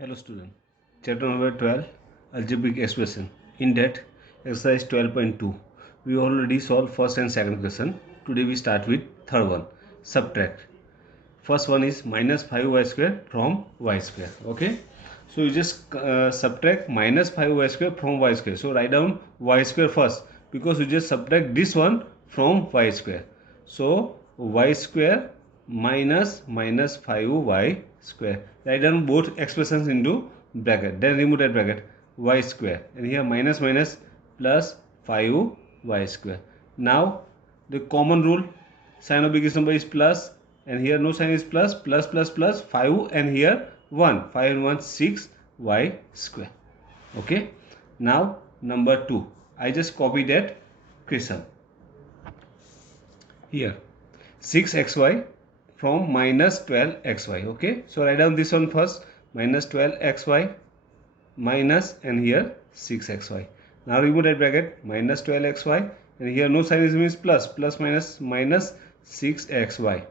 Hello student. Chapter number 12, Algebraic Expression. In that, exercise 12.2. We already solved first and second question. Today we start with third one. Subtract. First one is minus 5y square from y square. Okay. So you just subtract minus 5y square from y square. So write down y square first because you just subtract this one from y square. So y square minus 5y square. Write down both expressions into bracket. Then remove that bracket. Y square. And here minus plus 5y square. Now the common rule, sign of biggest number is plus, and here no sign is plus 5, and here 1. 5 and 1 6 y square. Okay. Now number 2. I just copy that question. Here 6xy from minus 12xy. Okay. So write down this one first. Minus 12xy minus, and here 6xy. Now remove that bracket. Minus 12xy, and here no sign is means plus minus 6xy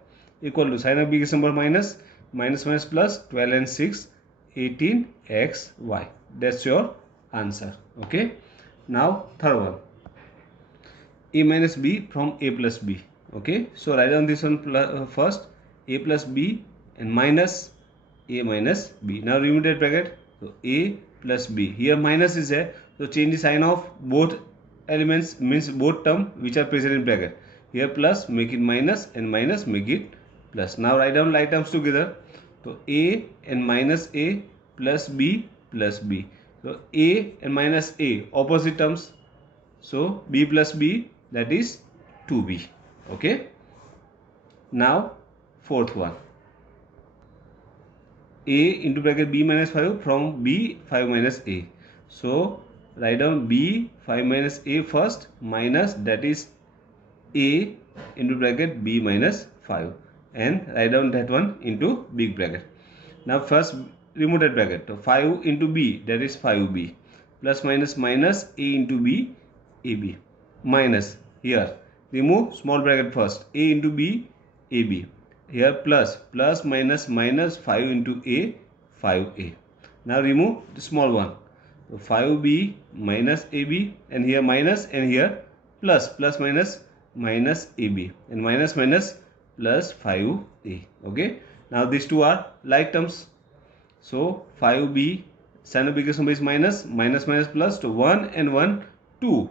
equal to sign of biggest number minus plus 12 and 6 18xy. That's your answer. Okay. Now third one, a minus b from a plus b. Okay. So write down this one first, a plus b and minus a minus b. Now remove that bracket. So a plus b. Here minus is there. So change the sign of both elements, means both term which are present in bracket. Here plus, make it minus, and minus, make it plus. Now write down like terms together. So a and minus a plus b plus b. So a and minus a opposite terms. So b plus b, that is 2b. Okay. Now fourth one, a into bracket b minus 5 from b 5 minus a. So write down b 5 minus a first, minus, that is a into bracket b minus 5, and write down that one into big bracket. Now first remove that bracket. So 5 into b, that is 5b, plus minus a into b, ab, minus, here remove small bracket first, a into b, ab, here plus minus 5 into a, 5a. Now remove the small one. So 5b minus ab, and here minus, and here plus minus ab, and minus plus 5a. Okay. Now these two are like terms. So 5b, sign of biggest number is minus plus, to 1 and 1 2,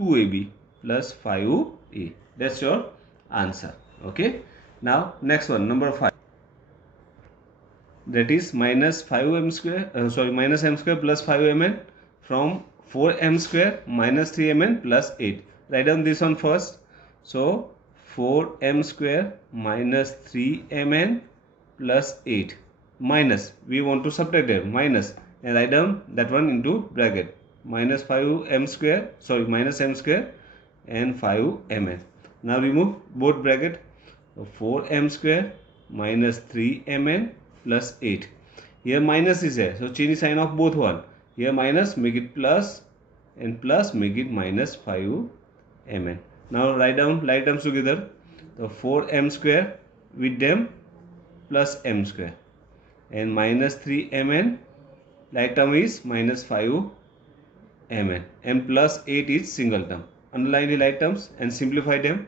2ab plus 5a. That's your answer. Okay. Now next one, number 5. That is minus 5m square, minus m square plus 5mn from 4m square minus 3mn plus 8. Write down this one first. So 4m square minus 3mn plus 8, minus, we want to subtract them, minus, and write down that one into bracket. Minus 5m square, minus m square and 5mn. Now remove both bracket. So 4m square minus 3mn plus 8. Here minus is there, so change the sign of both one. Here minus, make it plus, and plus, make it minus 5mn. Now write down like terms together. So 4m square with them plus m square, and minus 3mn, like term is minus 5mn, and plus 8 is single term. Underline the like terms and simplify them.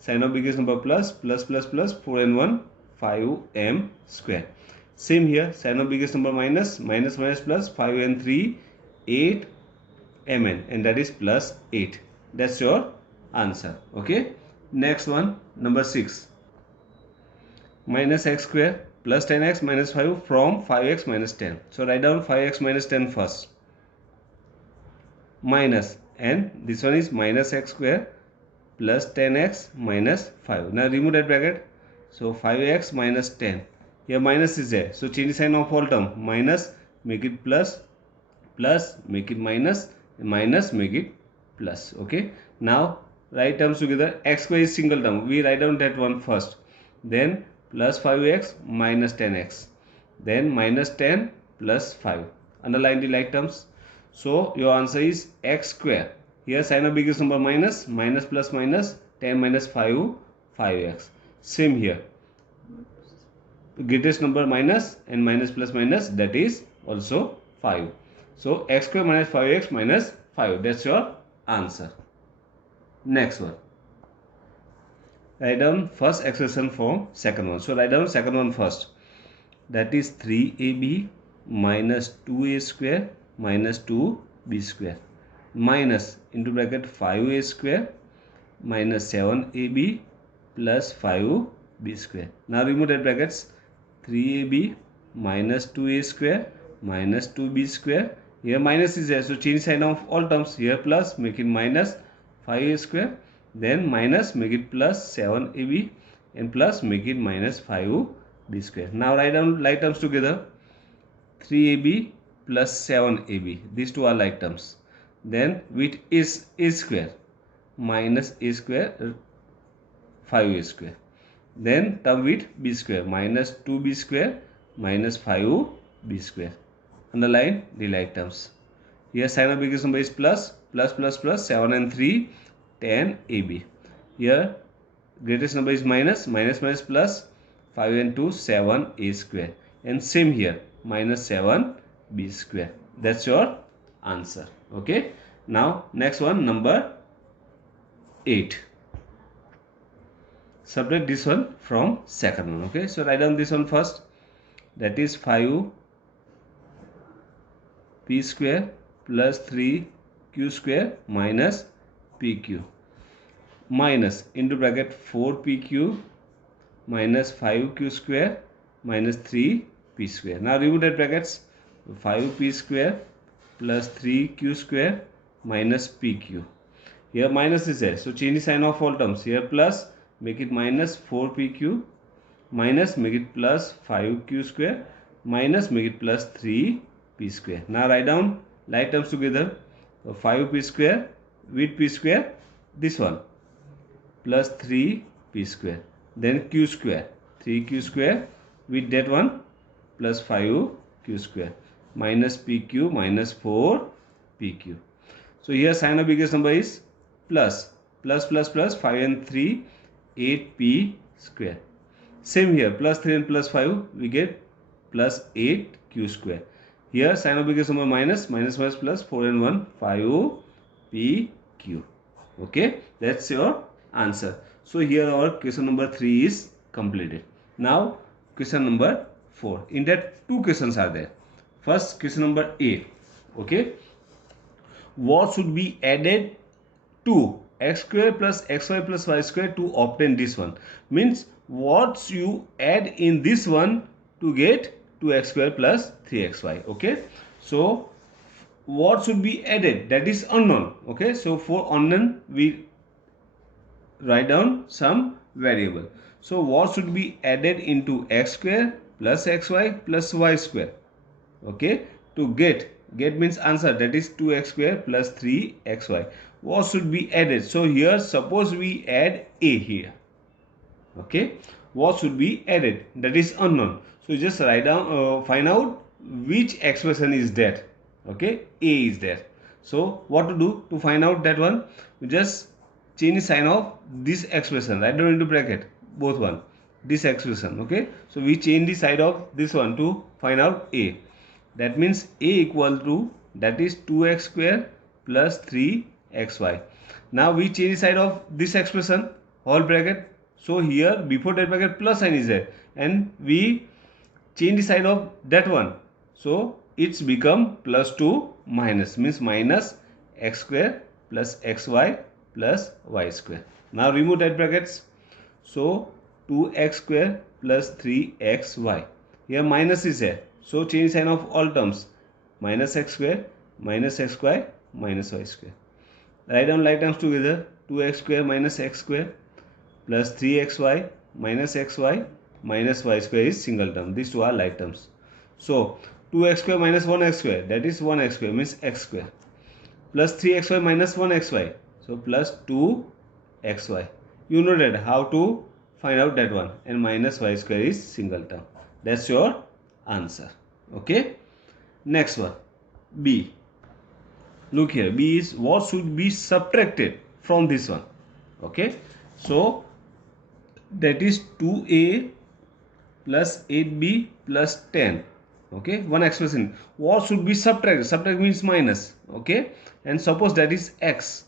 Sign of biggest number plus 4 and 1 5m square. Same here, sign of biggest number minus plus 5 and 3 8 mn, and that is plus 8. That's your answer. Okay. Next one, number 6. Minus x square plus 10x minus 5 from 5x minus 10. So write down 5x minus 10 first, minus, and this one is minus x square plus 10x minus 5. Now remove that bracket. So 5x minus 10. Here minus is there. So change the sign of all term. Minus, make it plus, make it minus, minus, make it plus. Okay. Now write terms together. X square is single term. We write down that one first. Then plus 5x minus 10x. Then minus 10 plus 5. Underline the like terms. So your answer is x square. Here sign of biggest number minus plus minus 10 minus 5, 5x. Same here. Greatest number minus, and minus plus minus, that is also 5. So x square minus 5x minus 5. That's your answer. Next one. Write down first expression from second one. So write down second one first. That is 3ab minus 2a square minus 2b square minus into bracket 5a square minus 7ab plus 5b square. Now remove that brackets. 3ab minus 2a square minus 2b square. Here minus is there, so change sign of all terms. Here plus, make it minus 5a square, then minus, make it plus 7ab, and plus, make it minus 5b square. Now write down like terms together. 3ab plus 7ab, these two are like terms. Then with is a square minus a square 5a square. Then term with b square minus 2b square minus 5b square. Underline the like terms. Here sign of biggest number is plus, plus plus plus 7 and 3 10 ab. Here greatest number is minus, minus minus plus 5 and 2 7 a square. And same here minus 7 b square. That's your answer. Okay. Now next one, number 8. Subtract this one from second one. Okay, so write down this one first. That is 5p square plus 3q square minus pq minus into bracket 4pq minus 5q square minus 3p square. Now remove that brackets. 5p square plus 3q square minus pq. Here minus is there, so change the sign of all terms. Here plus, make it minus 4pq minus, make it plus 5q square minus, make it plus 3p square. Now write down like terms together. So 5p square with p square, this one, plus 3p square. Then q square, 3q square with that one, plus 5q square minus pq minus 4pq. So here sign of biggest number is plus, plus plus plus 5 and 3 8p square. Same here, plus 3 and plus 5 we get plus 8q square. Here sign of biggest number minus, minus minus plus 4 and 1 5pq. Okay, that's your answer. So here our question number 3 is completed. Now question number 4. In that two questions are there. First question number A. Okay, what should be added to x square plus xy plus y square to obtain this one? Means what you add in this one to get 2x square plus 3xy. Okay, so what should be added, that is unknown. Okay, so for unknown we write down some variable. So what should be added into x square plus xy plus y square. Okay, to get means answer, that is 2x square plus 3xy. What should be added? So here suppose we add a here. Okay, what should be added, that is unknown. So just write down, find out which expression is that. Okay, a is there. So what to do to find out that one? We just change the sign of this expression, write down into bracket both one, this expression. Okay, so we change the side of this one to find out a. That means a equal to, that is 2x square plus 3xy. Now we change the side of this expression, whole bracket. So here before that bracket plus sign is there, and we change the side of that one. So it's become plus 2 minus, means minus x square plus xy plus y square. Now remove that brackets. So 2x square plus 3xy. Here minus is there, so change sign of all terms. Minus x square minus x square minus y square. Write down like terms together. 2x square minus x square plus 3xy minus xy minus y square is single term. These two are like terms. So 2x square minus 1x square, that is 1x square, means x square, plus 3xy minus 1xy, so plus 2xy. You know that how to find out that one, and minus y square is single term. That's your answer. Okay, next one, B. Look here, B is what should be subtracted from this one. Okay, so that is 2a plus 8b plus 10 Okay, one expression. What should be subtracted? Subtract means minus. Okay, and suppose that is x.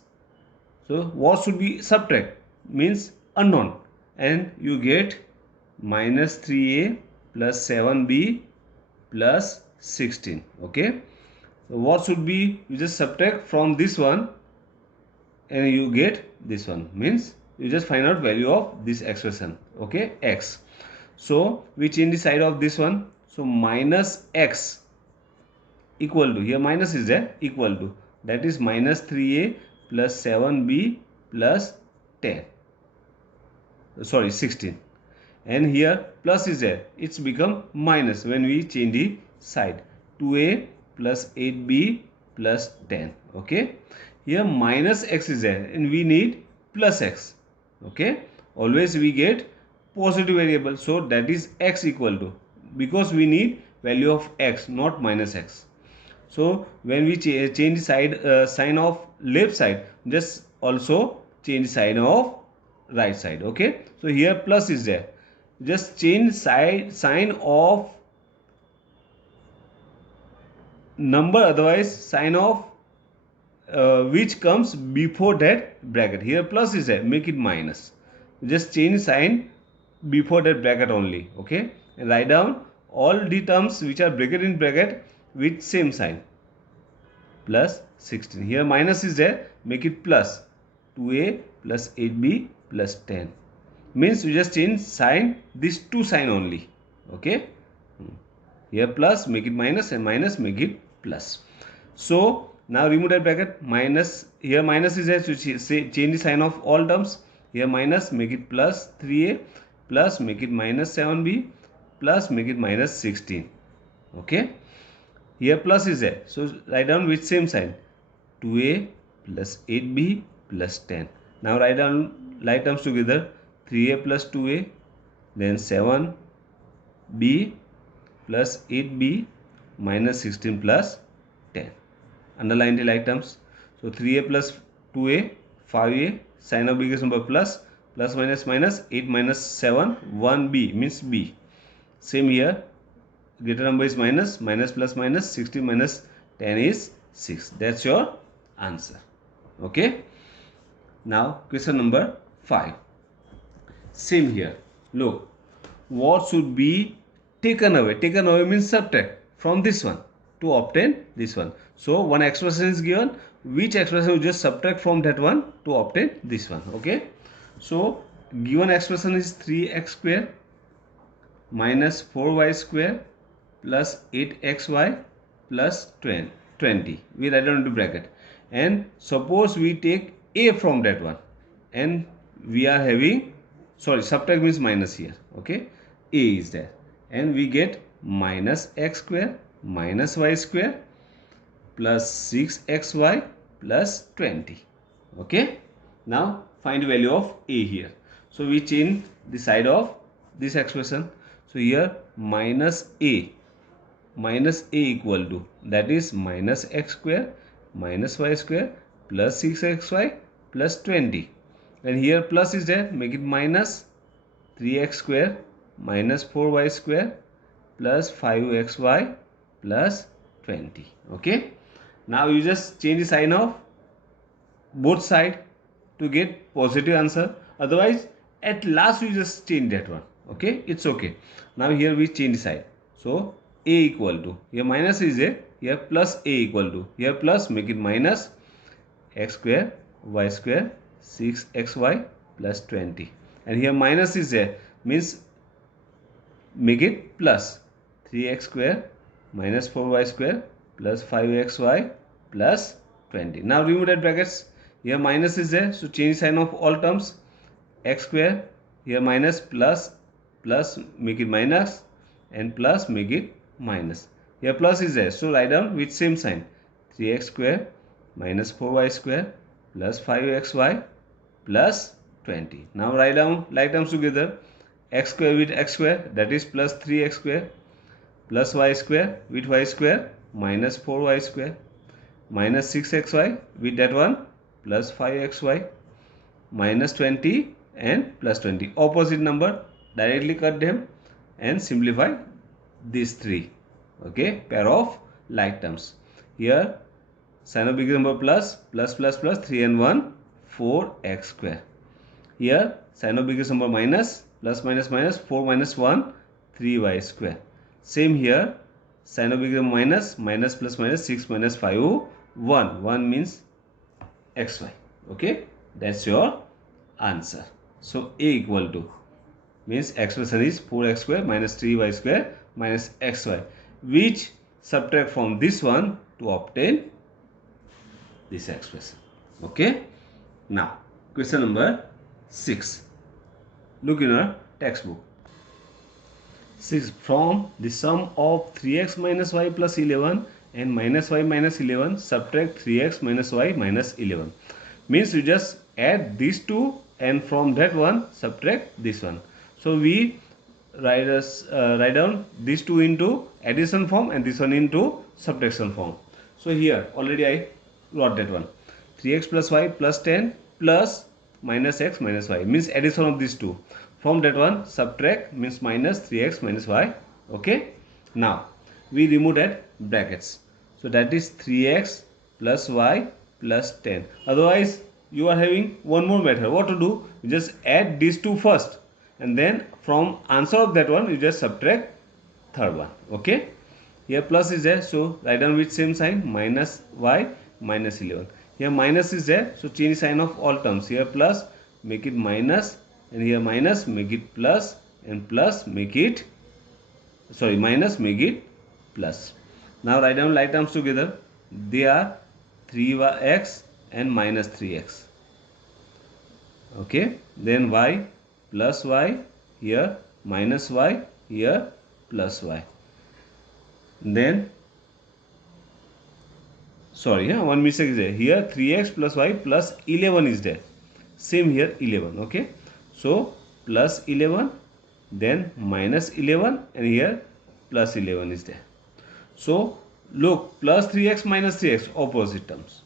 So what should be subtract means unknown, and you get minus 3a plus 7b plus 16. Okay, so what should be, you just subtract from this one and you get this one, means you just find out value of this expression. Okay, x. So we change the side of this one. So minus x equal to, here minus is there, equal to, that is minus 3a plus 7b plus 10, sorry 16, and here plus is there, it's become minus when we change the side, 2a plus 8b plus 10. Okay, here minus x is there and we need plus x. Okay, always we get positive variable, so that is x equal to, because we need value of x, not minus x. So when we change the side sign of left side, just also change sign of right side. Okay, so here plus is there, just change sign of number, otherwise sign of which comes before that bracket. Here plus is there, make it minus, just change sign before that bracket only. Okay, and write down all the terms which are bracket in bracket with same sign, plus 16. Here minus is there, make it plus, 2a plus 8b plus 10, means you just change sign, these two sign only. Okay, here plus, make it minus, and minus, make it plus. So now remove that bracket, minus, here minus is there, so change the sign of all terms. Here minus, make it plus 3a, plus make it minus 7b, plus make it minus 16. Okay, here plus is there, so write down with same sign, 2a plus 8b plus 10. Now write down like terms together, 3a plus 2a, then 7b plus 8b minus 16 plus 10. Underline the like terms. So 3a plus 2a, 5a, sign of biggest number plus, plus minus minus, 8 minus 7, 1b means b. Same here, greater number is minus, minus plus minus, 16 minus 10 is 6. That's your answer. Okay. Now question number 5. Same here. Look, what should be taken away? Taken away means subtract from this one to obtain this one. So one expression is given, which expression you just subtract from that one to obtain this one. Okay. So given expression is 3x square minus 4y square plus 8xy plus 20. We write down into bracket, and suppose we take a from that one, and we are having, sorry, subtract means minus here. Okay, a is there, and we get minus x square minus y square plus 6xy plus 20. Okay, now find the value of a here. So we change the side of this expression. So here minus a equal to, that is minus x square minus y square plus 6xy plus 20, and here plus is there, make it minus 3x square minus 4y square plus 5xy plus 20. Okay, now you just change the sign of both side to get positive answer, otherwise at last we just change that one. Okay, it's okay. Now here we change the side, so a equal to, here minus is there, here plus a equal to, here plus, make it minus x square y square 6xy plus 20, and here minus is there, means make it plus 3x square minus 4y square plus 5xy plus 20. Now remove that brackets. Here minus is there, so change sign of all terms, x square, here minus plus, make it minus, and plus make it minus. Here plus is there, so write down with same sign, 3x square minus 4y square plus 5xy plus 20. Now write down like terms together, x square with x square, that is plus 3x square plus y square with y square minus 4y square minus 6xy with that one plus 5xy minus 20 and plus 20. Opposite number, directly cut them and simplify these three. Okay, pair of like terms. Here sign of biggest number plus 3 and 1 4x square. Here sign of biggest number minus plus minus minus 4 minus 1 3y square. Same here sign of biggest number minus plus minus 6 minus 5 1 means xy. Okay, that's your answer. So a equal to means expression is 4x square minus 3y square minus xy, which subtract from this one to obtain this expression. Okay, now question number 6. Look in our textbook. 6. From the sum of 3x minus y plus 11 and minus y minus 11 subtract 3x minus y minus 11. Means you just add these two and from that one subtract this one. So we write down these two into addition form and this one into subtraction form. So here already I wrote that one. 3x plus y plus 10 plus minus x minus y means addition of these two. From that one subtract means minus 3x minus y. Okay. Now we remove that brackets. So that is 3x plus y plus 10. Otherwise you are having one more method. What to do? You just add these two first and then from answer of that one you just subtract third one. Okay. Here plus is there, so write down with same sign minus y minus 11. Here minus is there, so change sign of all terms. Here plus make it minus and here minus make it plus and plus make it minus make it plus. Now write down like terms together. They are 3x and minus 3x. Okay, then y plus y, here minus y, here plus y. Then one mistake is there. Here 3x plus y plus 11 is there. Same here 11. Okay, so plus 11, then minus 11 and here plus 11 is there. So look, plus 3x minus 3x opposite terms,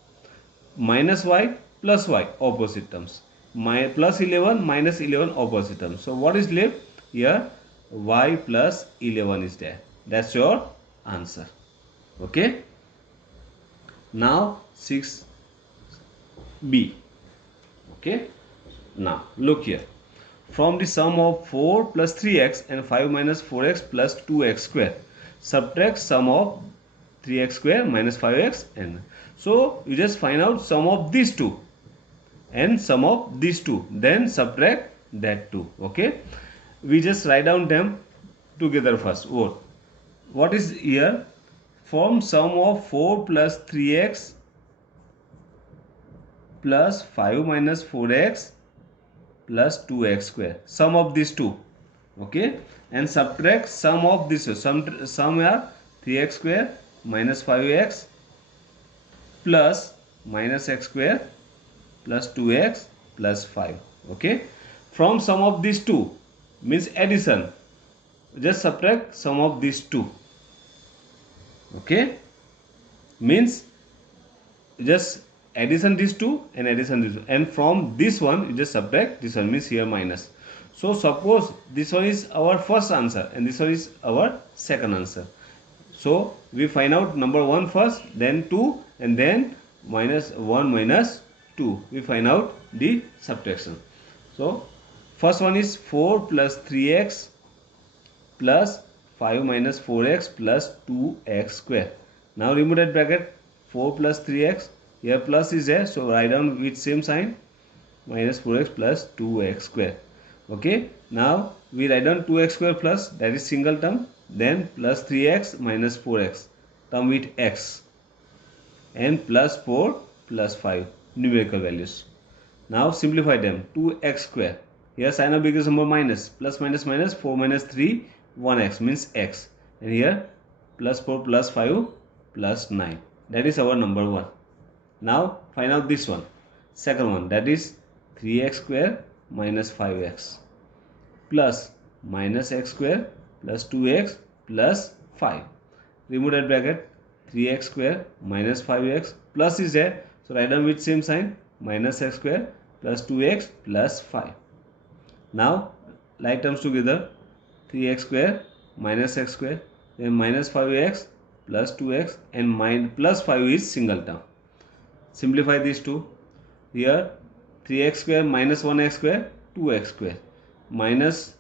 minus y plus y opposite terms, plus 11 minus 11 opposite terms. So what is left? Here y plus 11 is there. That's your answer. Okay. Now 6b. Okay. Now look here. From the sum of 4 plus 3x and 5 minus 4x plus 2x square subtract sum of 3x square minus 5x and so you just find out sum of these two and sum of these two, then subtract that two. Okay, we just write down them together first. What is here? From sum of 4 plus 3x plus 5 minus 4x plus 2x square, sum of these two. Okay, and subtract sum of this. Sum are 3x square minus 5x plus minus x square plus 2x plus 5. Okay, from sum of these two means addition, just subtract sum of these two. Okay, means just addition these two and addition this one, and from this one you just subtract this one, means here minus. So suppose this one is our first answer and this one is our second answer. So we find out number 1 first, then 2, and then minus 1 minus 2. We find out the subtraction. So first one is 4 plus 3x plus 5 minus 4x plus 2x square. Now remove that bracket. 4 plus 3x, here plus is there, so write down with same sign minus 4x plus 2x square. Okay, now we write down 2x square plus, that is single term, then plus 3x minus 4x term with x, and plus 4 plus 5 numerical values. Now simplify them. 2x square, here sign of biggest number minus, plus minus minus 4 minus 3 1x means x, and here plus 4 plus 5 plus 9, that is our number 1. Now find out this one, second one, that is 3x square minus 5x plus minus x square plus 2x plus 5. Remove that bracket. 3x square minus 5x plus is there, so write down with same sign minus x square plus 2x plus 5. Now like terms together. 3x square minus x square then minus 5x plus 2x and plus 5 is single term. Simplify these two. Here 3x square minus 1x square 2x square minus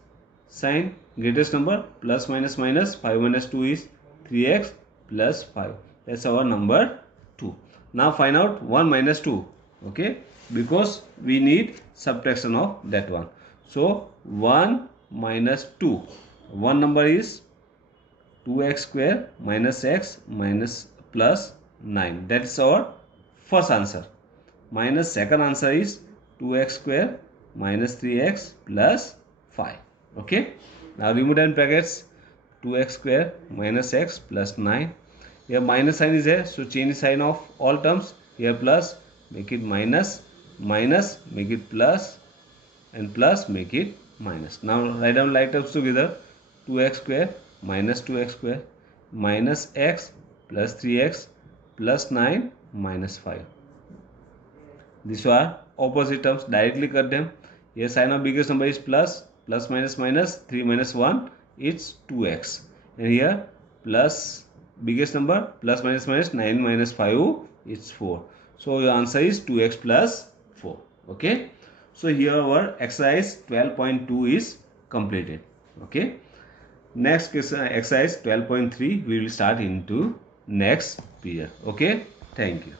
sign greatest number plus minus minus 5 minus 2 is 3x plus 5. That's our number 2. Now find out 1 minus 2. Okay, because we need subtraction of that one. So 1 minus 2. One number is 2x square minus x minus plus 9. That is our first answer. Minus second answer is 2x square minus 3x plus 5. Okay. Now remove and brackets. 2x square minus x plus 9. Here minus sign is there. So change the sign of all terms. Here plus. Make it minus. Minus. Make it plus. And plus. Make it minus. Now write down like terms together. 2x square minus 2x square minus x plus 3x plus 9 minus 5. These are opposite terms. Directly cut them. Here sign of biggest number is plus. Plus minus minus 3 minus 1 it's 2x. And here plus biggest number plus minus minus 9 minus 5 it's 4. So your answer is 2x plus 4. Okay. So here our exercise 12.2 is completed. Okay. Next exercise 12.3 we will start into next period. Okay. Thank you.